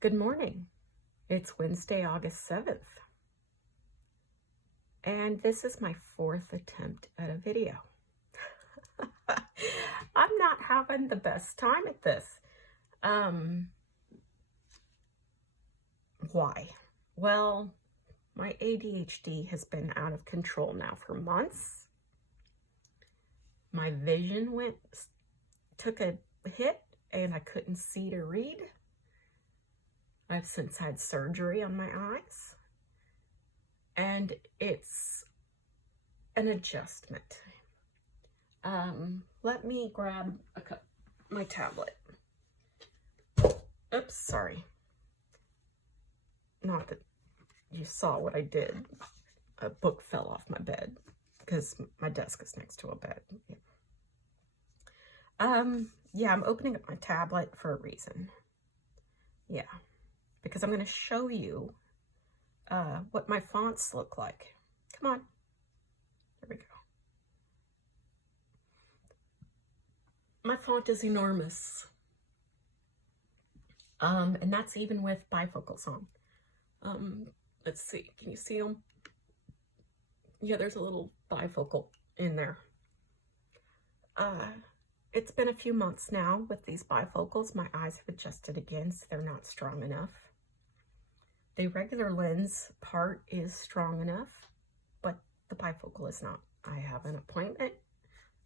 Good morning. It's Wednesday, August 7th, and this is my fourth attempt at a video. I'm not having the best time at this. Why? Well, my ADHD has been out of control now for months. My vision took a hit and I couldn't see to read. I've since had surgery on my eyes, and it's an adjustment. Let me grab my tablet. Oops, sorry. Not that you saw what I did. A book fell off my bed because my desk is next to a bed. Yeah, I'm opening up my tablet for a reason. Yeah, because I'm going to show you what my fonts look like. Come on. There we go. My font is enormous. And that's even with bifocals on. Let's see. Can you see them? Yeah, there's a little bifocal in there. It's been a few months now with these bifocals. My eyes have adjusted again, so they're not strong enough. The regular lens part is strong enough, but the bifocal is not. I have an appointment,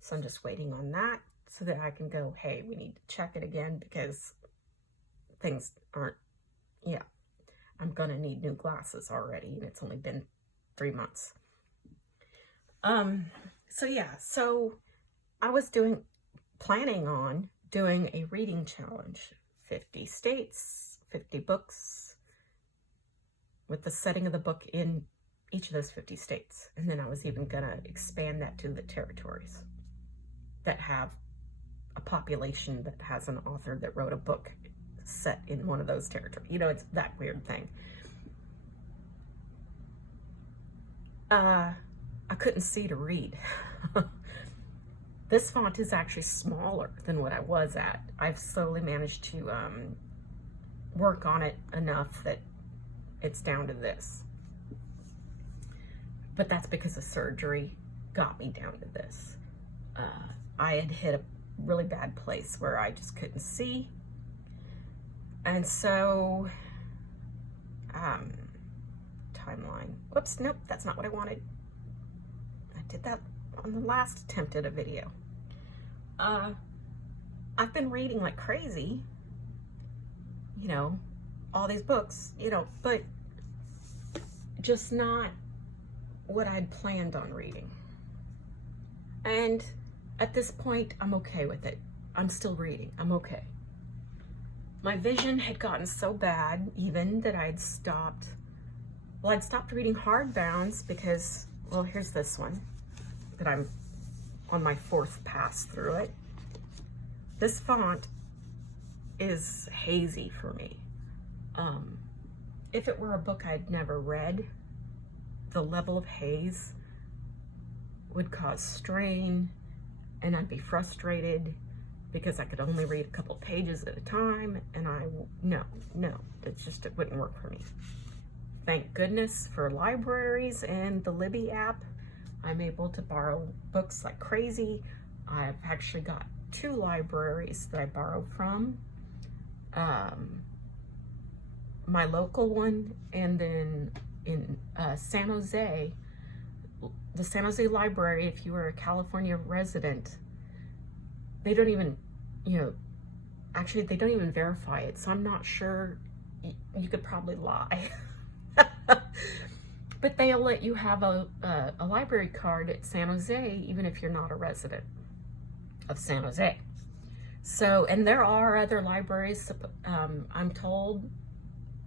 so I'm just waiting on that so that I can go, hey, we need to check it again because things aren't, yeah, I'm gonna need new glasses already, and it's only been 3 months. So I was planning on doing a reading challenge, 50 states, 50 books, with the setting of the book in each of those 50 states. And then I was even gonna expand that to the territories that have a population that has an author that wrote a book set in one of those territories. You know, it's that weird thing. I couldn't see to read. This font is actually smaller than what I was at. I've slowly managed to work on it enough that it's down to this. But that's because of surgery got me down to this. I had hit a really bad place where I just couldn't see. And so, timeline. Whoops, nope, that's not what I wanted. I did that on the last attempt at a video. I've been reading like crazy, you know, all these books, you know, but just not what I'd planned on reading. And at this point, I'm okay with it. I'm still reading. I'm okay. My vision had gotten so bad even that I'd stopped reading hardbounds because, well, here's this one that I'm on my 4th pass through it. This font is hazy for me. If it were a book I'd never read, the level of haze would cause strain and I'd be frustrated because I could only read a couple pages at a time, and no, it wouldn't work for me. Thank goodness for libraries and the Libby app. I'm able to borrow books like crazy. I've actually got 2 libraries that I borrow from. My local one, and then in San Jose, the San Jose Library, if you are a California resident, they don't even, you know, actually they don't even verify it, so I'm not sure. You could probably lie. But they'll let you have a library card at San Jose even if you're not a resident of San Jose. So, and there are other libraries, I'm told,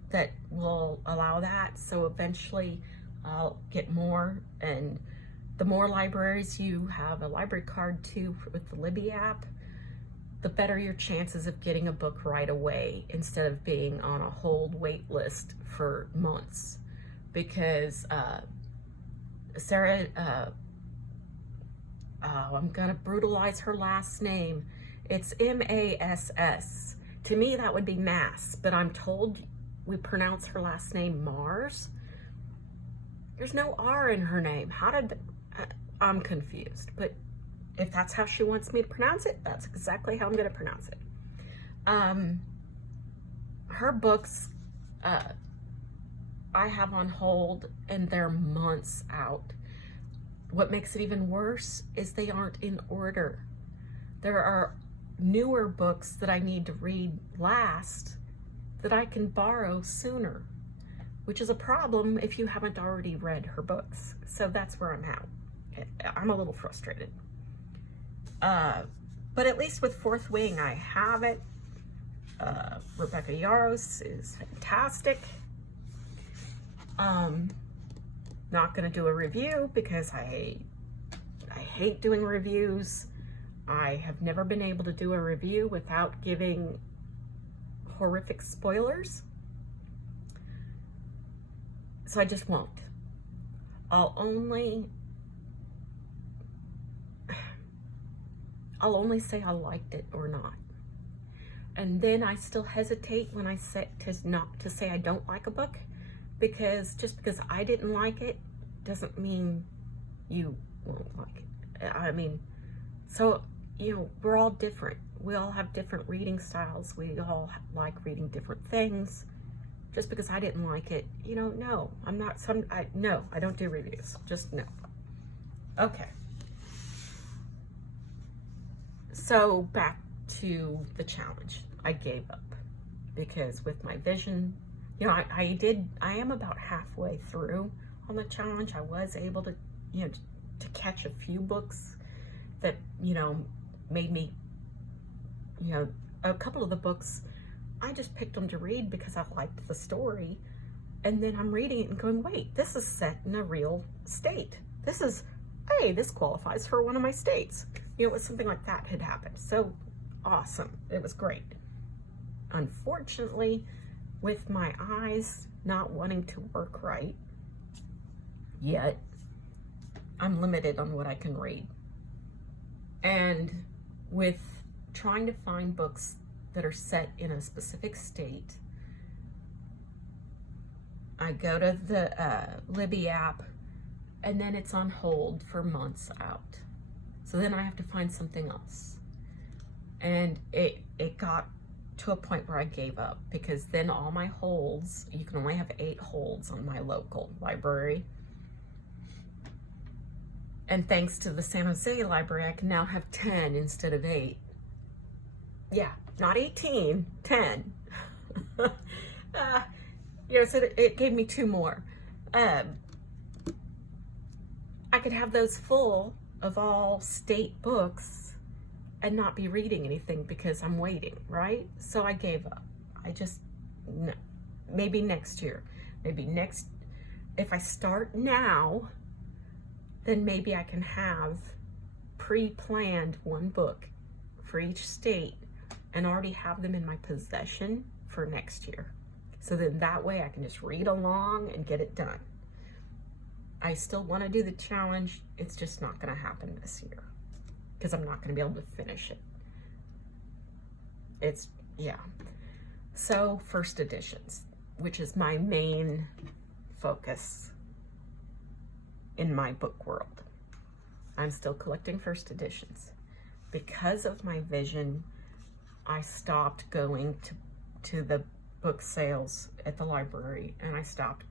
that will allow that. So eventually I'll get more, and the more libraries you have a library card to with the Libby app, the better your chances of getting a book right away instead of being on a hold wait list for months. Because Sarah, I'm gonna brutalize her last name. It's M-A-S-S. To me, that would be Mass, but I'm told we pronounce her last name Mars. There's no R in her name. How did, I'm confused, but if that's how she wants me to pronounce it, that's exactly how I'm going to pronounce it. Her books, I have on hold, and they're months out. What makes it even worse is they aren't in order. There are newer books that I need to read last that I can borrow sooner, which is a problem if you haven't already read her books. So that's where I'm at. I'm a little frustrated. But at least with Fourth Wing, I have it. Rebecca Yarros is fantastic. Not gonna do a review because I hate doing reviews. I have never been able to do a review without giving horrific spoilers. So I just won't. I'll only say I liked it or not. And then I still hesitate when I say to say I don't like a book, because just because I didn't like it doesn't mean you won't like it. I mean, so, you know, we're all different. We all have different reading styles. We all like reading different things. Just because I didn't like it, you know, no, I'm not no, I don't do reviews. Just no. Okay. So back to the challenge. I gave up because with my vision, you know, I am about halfway through on the challenge. I was able to, you know, to catch a few books that, you know, made me, you know, a couple of the books, I just picked them to read because I liked the story. And then I'm reading it and going, wait, this is set in a real state. This is, hey, this qualifies for one of my states. You know, it was something like that had happened. So awesome. It was great. Unfortunately, with my eyes not wanting to work right yet, I'm limited on what I can read. And with trying to find books that are set in a specific state, I go to the Libby app, and then it's on hold for months out. So then I have to find something else. And it got to a point where I gave up, because then all my holds, you can only have 8 holds on my local library. And thanks to the San Jose library, I can now have 10 instead of 8. Yeah, not 18, 10. You know, so it gave me 2 more. I could have those full of all state books and not be reading anything because I'm waiting, right? So I gave up. No. Maybe next year. If I start now, then maybe I can have pre-planned 1 book for each state and already have them in my possession for next year. So then that way I can just read along and get it done. I still want to do the challenge. It's just not going to happen this year because I'm not going to be able to finish it. Yeah. So first editions, which is my main focus in my book world. I'm still collecting first editions. Because of my vision, I stopped going to the book sales at the library, and I stopped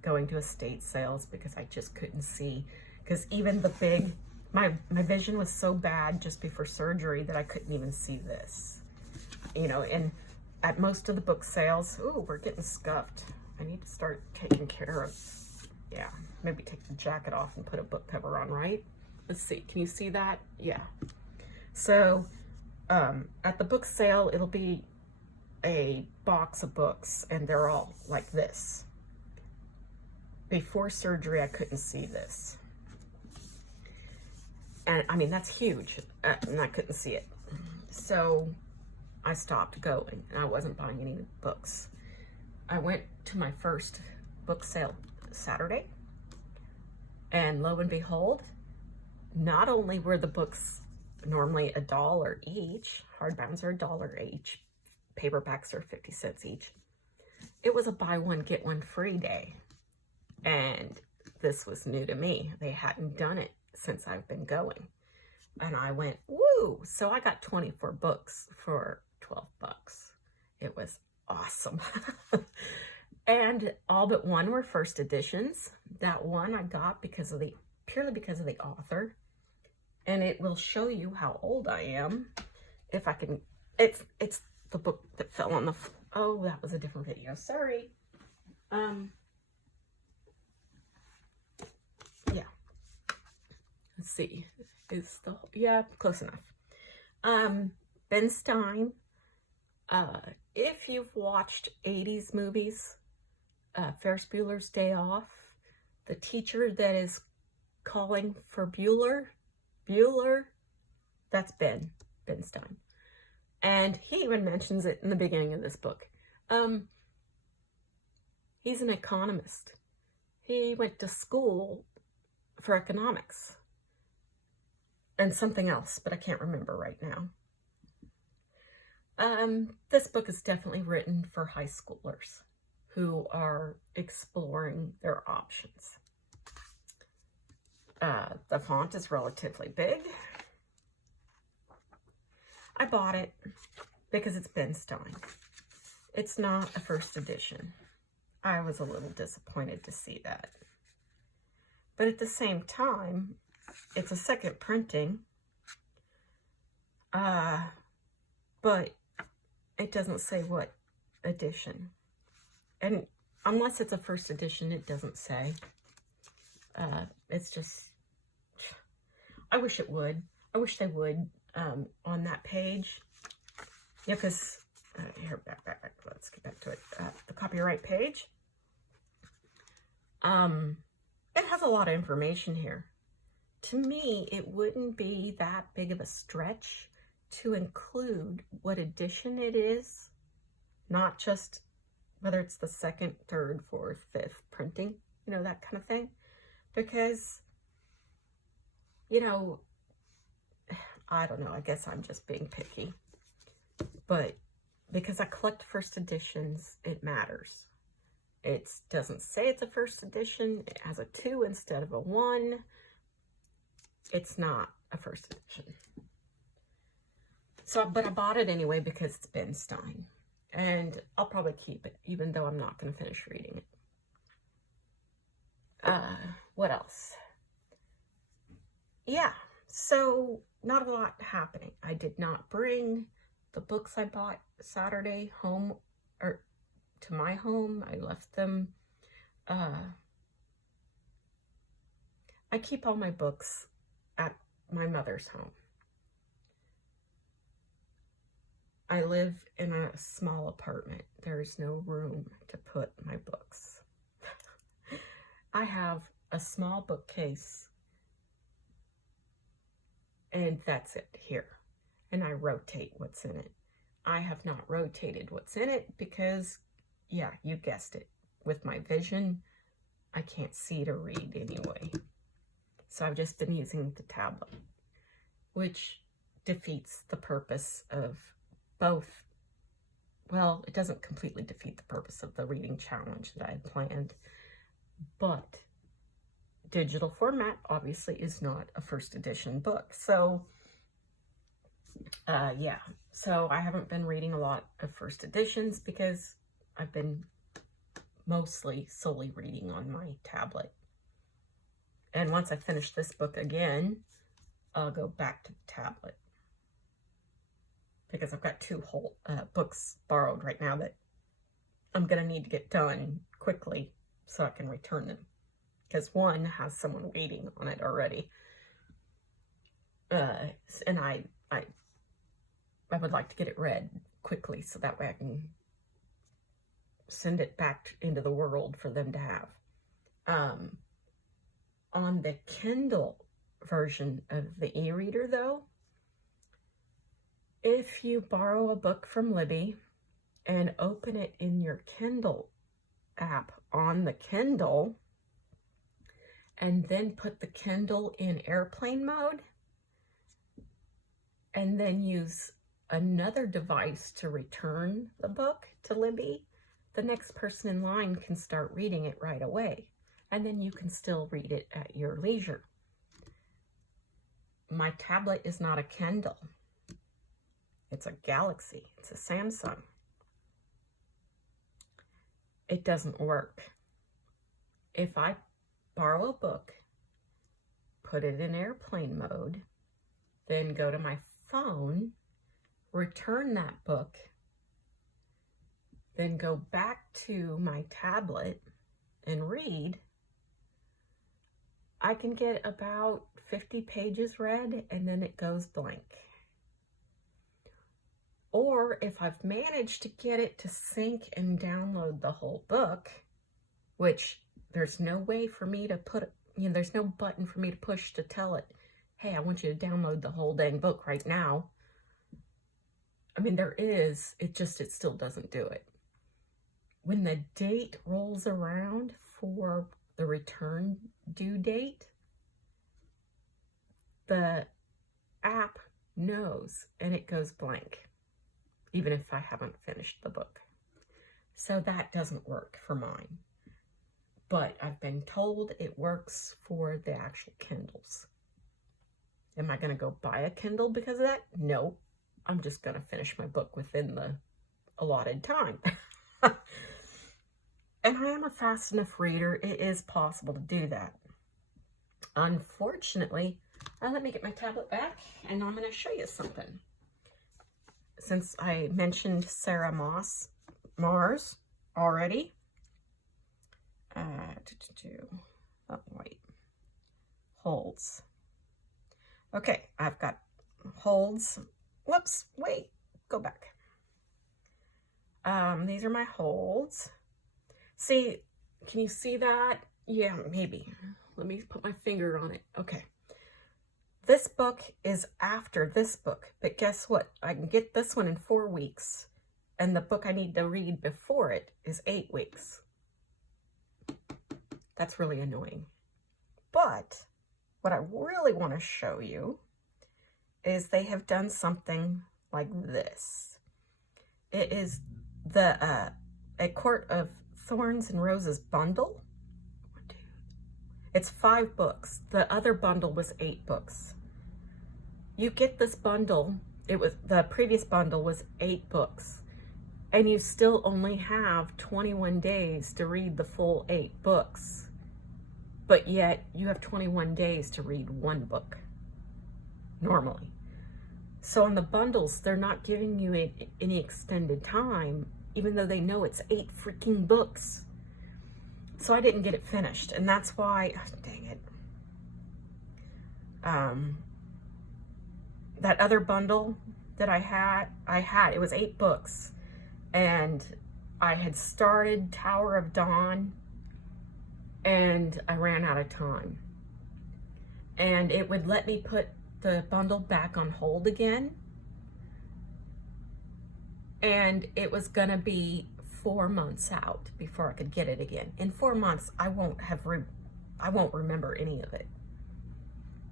going to estate sales because I just couldn't see, because even the big, my vision was so bad just before surgery that I couldn't even see this, you know. And at most of the book sales, ooh, we're getting scuffed. I need to start taking care of, yeah, maybe take the jacket off and put a book cover on, right? Let's see, can you see that? Yeah. So at the book sale, it'll be a box of books, and they're all like this. Before surgery, I couldn't see this. And I mean, that's huge, and I couldn't see it. So I stopped going, and I wasn't buying any books. I went to my first book sale Saturday, and lo and behold, not only were the books normally $1 each, hardbacks are $1 each, paperbacks are 50 cents each, it was a buy one, get one free day. And this was new to me. They hadn't done it since I've been going. And I went, woo! So I got 24 books for 12 bucks. It was awesome. And all but one were first editions. That one I got purely because of the author. And it will show you how old I am. If I can, it's the book that fell on the floor. Oh, that was a different video. Sorry. Yeah. Let's see. Yeah, close enough. Ben Stein. If you've watched 80s movies, Ferris Bueller's Day Off, the teacher that is calling for Bueller, that's Ben Stein. And he even mentions it in the beginning of this book. He's an economist. He went to school for economics and something else, but I can't remember right now. This book is definitely written for high schoolers who are exploring their options. The font is relatively big. I bought it because it's Ben Stein. It's not a first edition. I was a little disappointed to see that. But at the same time, it's a second printing. But it doesn't say what edition. And unless it's a first edition, it doesn't say. It's just, I wish it would. I wish they would on that page. Yeah, because, here, back. Let's get back to it. The copyright page. It has a lot of information here. To me, it wouldn't be that big of a stretch to include what edition it is, not just whether it's the second, third, fourth, fifth printing, you know, that kind of thing. Because, you know, I don't know, I guess I'm just being picky. But because I collect first editions, it matters. It doesn't say it's a first edition. It has a 2 instead of a 1. It's not a first edition. So, but I bought it anyway because it's Ben Stein. And I'll probably keep it, even though I'm not going to finish reading it. What else? Yeah, so not a lot happening. I did not bring the books I bought Saturday home, or to my home. I left them. I keep all my books at my mother's home. I live in a small apartment. There is no room to put my books. I have a small bookcase, and that's it here. And I rotate what's in it. I have not rotated what's in it because, yeah, you guessed it. With my vision, I can't see to read anyway. So I've just been using the tablet, which defeats the purpose of both. Well, it doesn't completely defeat the purpose of the reading challenge that I had planned, but digital format obviously is not a first edition book. So, yeah, so I haven't been reading a lot of first editions because I've been mostly solely reading on my tablet. And once I finish this book again, I'll go back to the tablet. Because I've got 2 whole books borrowed right now that I'm going to need to get done quickly so I can return them. Because one has someone waiting on it already. And I would like to get it read quickly so that way I can send it back into the world for them to have. On the Kindle version of the e-reader, though, if you borrow a book from Libby and open it in your Kindle app on the Kindle, and then put the Kindle in airplane mode, and then use another device to return the book to Libby, the next person in line can start reading it right away. And then you can still read it at your leisure. My tablet is not a Kindle. It's a Galaxy. It's a Samsung. It doesn't work. If I borrow a book, put it in airplane mode, then go to my phone, return that book, then go back to my tablet and read, I can get about 50 pages read and then it goes blank. Or if I've managed to get it to sync and download the whole book, which there's no way for me to put, there's no button for me to push to tell it, hey, I want you to download the whole dang book right now. I mean, there is, it still doesn't do it. When the date rolls around for the return due date, the app knows and it goes blank, even if I haven't finished the book. So that doesn't work for mine. But I've been told it works for the actual Kindles. Am I going to go buy a Kindle because of that? No. I'm just going to finish my book within the allotted time. And I am a fast enough reader. It is possible to do that. Unfortunately, let me get my tablet back and I'm going to show you something. Since I mentioned Sarah Mars already. Oh, wait. Holds. Okay, I've got holds. Whoops, wait, go back. These are my holds. See, can you see that? Yeah, maybe. Let me put my finger on it. Okay. This book is after this book, but guess what? I can get this one in 4 weeks, and the book I need to read before it is 8 weeks. That's really annoying. But what I really want to show you is they have done something like this. It is the A Court of Thorns and Roses bundle. It's 5 books. The other bundle was 8 books. You get this bundle, the previous bundle was 8 books, and you still only have 21 days to read the full 8 books. But yet you have 21 days to read 1 book normally. So on the bundles, they're not giving you any extended time, even though they know it's 8 freaking books. So I didn't get it finished, and that's why, oh, dang it. That other bundle that I had, it was 8 books, and I had started Tower of Dawn, and I ran out of time. And it would let me put the bundle back on hold again, and it was gonna be 4 months out before I could get it again. In 4 months, I won't remember any of it.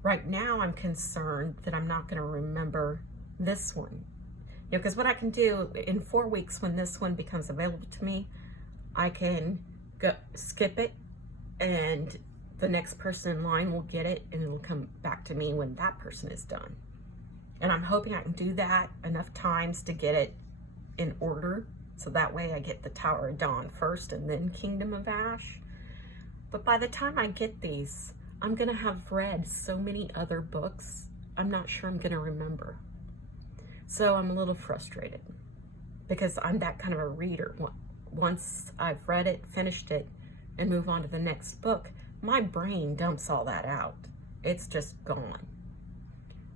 Right now, I'm concerned that I'm not gonna remember this one. Because what I can do in 4 weeks, when this one becomes available to me, I can skip it, and the next person in line will get it, and it'll come back to me when that person is done. And I'm hoping I can do that enough times to get it in order, so that way I get the Tower of Dawn first and then Kingdom of Ash. But by the time I get these, I'm gonna have read so many other books, I'm not sure I'm gonna remember. So I'm a little frustrated because I'm that kind of a reader. Once I've read it, finished it, and move on to the next book, my brain dumps all that out. It's just gone.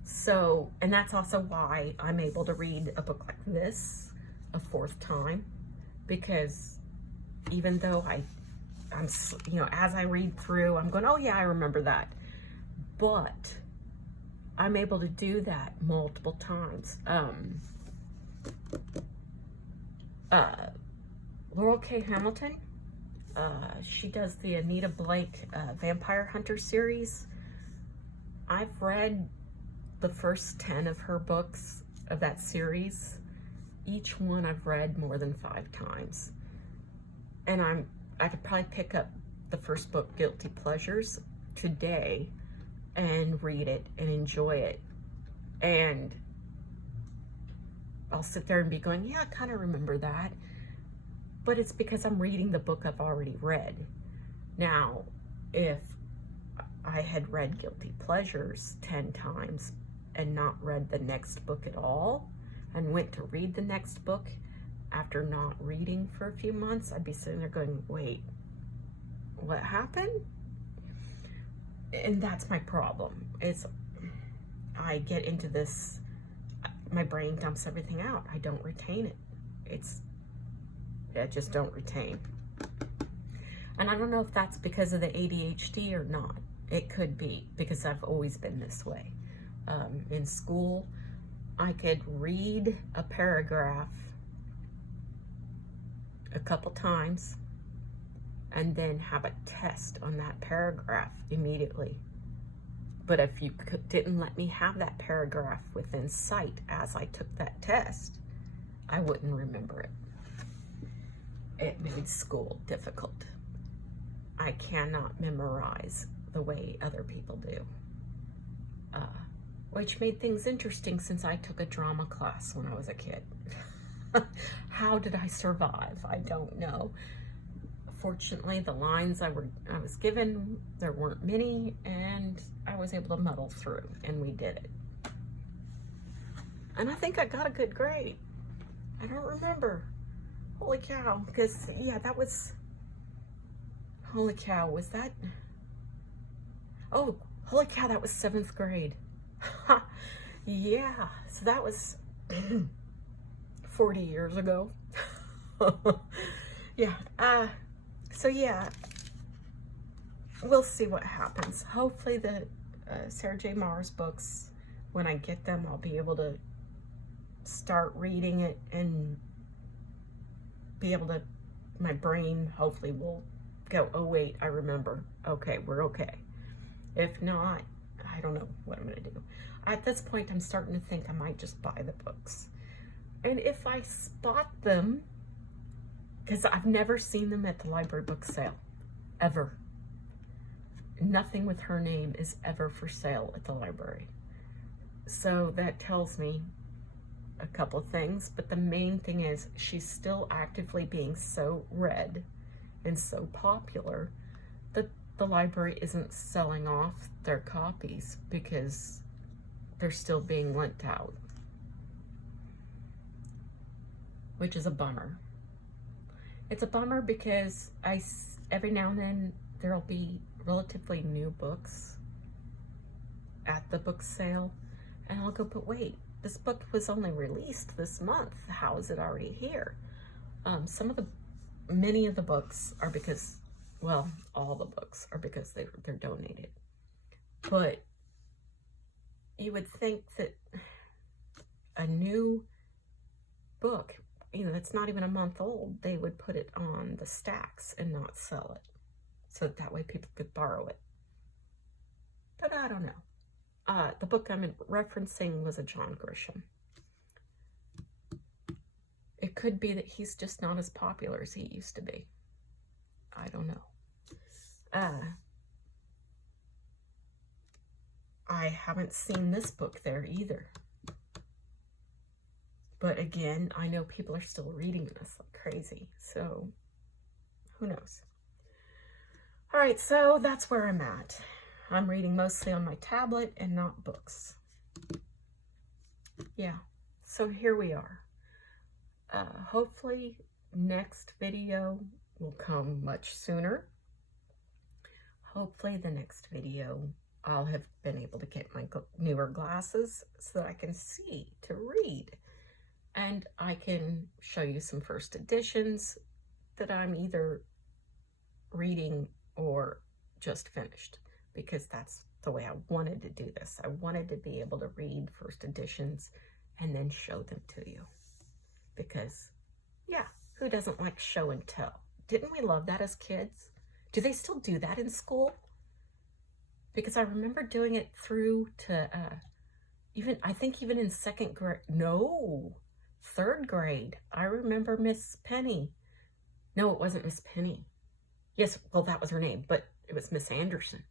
So, and that's also why I'm able to read a book like this a 4th time, because even though I'm, as I read through, I'm going, oh yeah, I remember that. But I'm able to do that multiple times. Laurel K. Hamilton, she does the Anita Blake Vampire Hunter series. I've read the first 10 of her books of that series. Each one I've read more than 5 times. And I could probably pick up the first book, Guilty Pleasures, today and read it and enjoy it. And I'll sit there and be going, yeah, I kind of remember that. But it's because I'm reading the book I've already read. Now, if I had read Guilty Pleasures 10 times and not read the next book at all, and went to read the next book after not reading for a few months, I'd be sitting there going, wait, what happened? And that's my problem. I get into this, my brain dumps everything out. I don't retain it. I just don't retain. And I don't know if that's because of the ADHD or not. It could be, because I've always been this way. In school, I could read a paragraph a couple times and then have a test on that paragraph immediately. But if you didn't let me have that paragraph within sight as I took that test, I wouldn't remember it. It made school difficult. I cannot memorize the way other people do. Which made things interesting since I took a drama class when I was a kid. How did I survive? I don't know. Fortunately, the lines I was given, there weren't many, and I was able to muddle through, and we did it. And I think I got a good grade. I don't remember. Holy cow, because, yeah, that was, holy cow, was that, oh, holy cow, that was 7th grade. Yeah, so that was 40 years ago. Yeah, so yeah, we'll see what happens. Hopefully the Sarah J. Maas books, when I get them, I'll be able to start reading it and be able to, my brain hopefully will go, oh wait, I remember. Okay, we're okay. If not, I don't know what I'm gonna do. At this point, I'm starting to think I might just buy the books. And if I spot them, because I've never seen them at the library book sale, ever. Nothing with her name is ever for sale at the library. So that tells me a couple of things, but the main thing is she's still actively being so read and so popular that the library isn't selling off their copies because they're still being lent out, which is a bummer. It's a bummer because every now and then there'll be relatively new books at the book sale, and I'll go, but wait, this book was only released this month. How is it already here? Many of the books are because, well, all the books are because they're donated. But you would think that a new book, that's not even a month old, they would put it on the stacks and not sell it, so that way people could borrow it. But I don't know. The book I'm referencing was a John Grisham. It could be that he's just not as popular as he used to be. I don't know. I haven't seen this book there either. But again, I know people are still reading this like crazy, so who knows? All right, so that's where I'm at. I'm reading mostly on my tablet and not books. Yeah, so here we are. Hopefully next video will come much sooner. Hopefully the next video I'll have been able to get my newer glasses so that I can see to read. And I can show you some first editions that I'm either reading or just finished, because that's the way I wanted to do this. I wanted to be able to read first editions and then show them to you. Because, yeah, who doesn't like show and tell? Didn't we love that as kids? Do they still do that in school? Because I remember doing it through to, I think even in 2nd grade, no, 3rd grade. I remember Miss Penny No, it wasn't Miss Penny. Yes, well, that was her name, but it was Miss Anderson.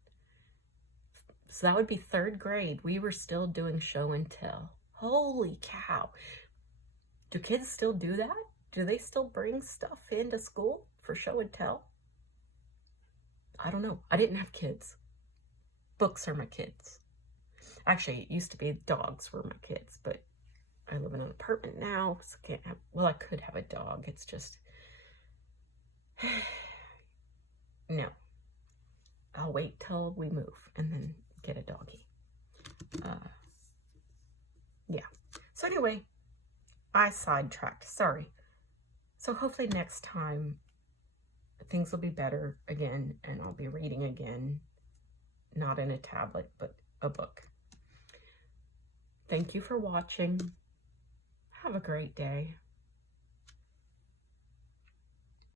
So that would be 3rd grade. We were still doing show and tell. Holy cow. Do kids still do that? Do they still bring stuff into school for show and tell? I don't know. I didn't have kids. Books are my kids. Actually, it used to be dogs were my kids, but I live in an apartment now, so I can't have, well, I could have a dog. It's just, no. I'll wait till we move and then get a doggy. Yeah. So anyway, I sidetracked. Sorry. So hopefully next time things will be better again and I'll be reading again. Not in a tablet, but a book. Thank you for watching. Have a great day.